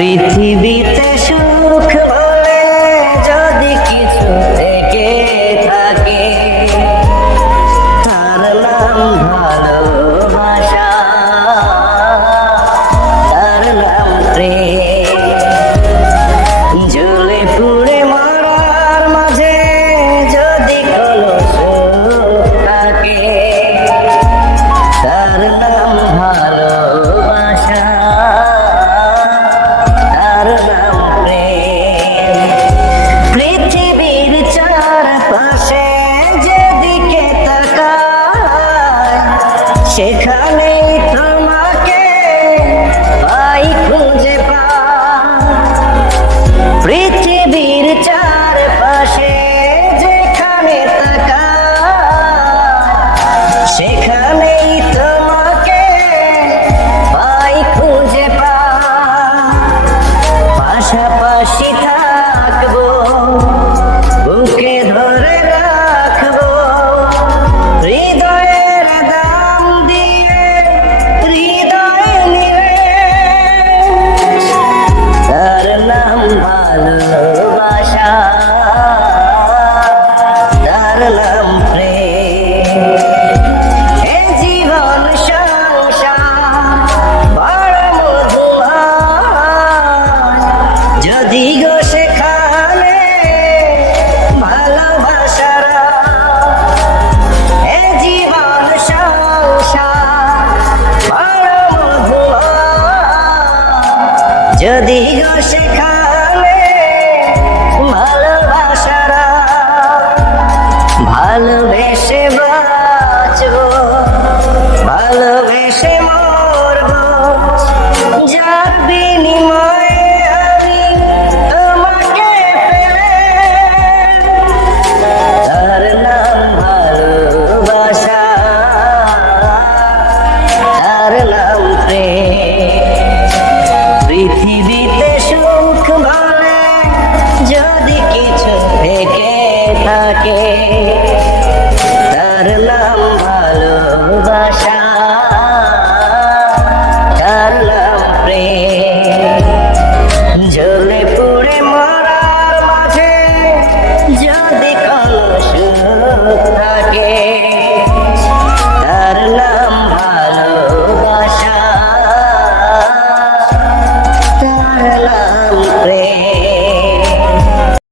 পৃথিবীতে সুখ বলে যদি কিছু থেকে থাকে তার নাম ভালোবাসা, তার নাম প্রেম। জ্বলে পুড়ে মরার মাঝে যদি কোনো সুখ থাকে তার নাম ভালোবাসা, তার নাম প্রেম। পৃথিবীর চারপাশে যেদিকে তাকাই সেখানেই তোমাকে পাই, খুঁজে পাই। পৃথিবীর চারপাশে যেখানে তাকাই সেখানেই তোমাকে পাই, খুঁজে পাই। পাশাপাশি থাকবো, বুকে ধরে রাখবো, হৃদয়ের দাম দিয়ে হৃদয় নিয়ে। তার নাম ভালোবাসা, তার নাম প্রেম। এ জীবন সংসার বড় মধুর যদি গো সেখানে ভালোবাসার। এ জীবন সংসার বড় মধুর যদি গো সেখানে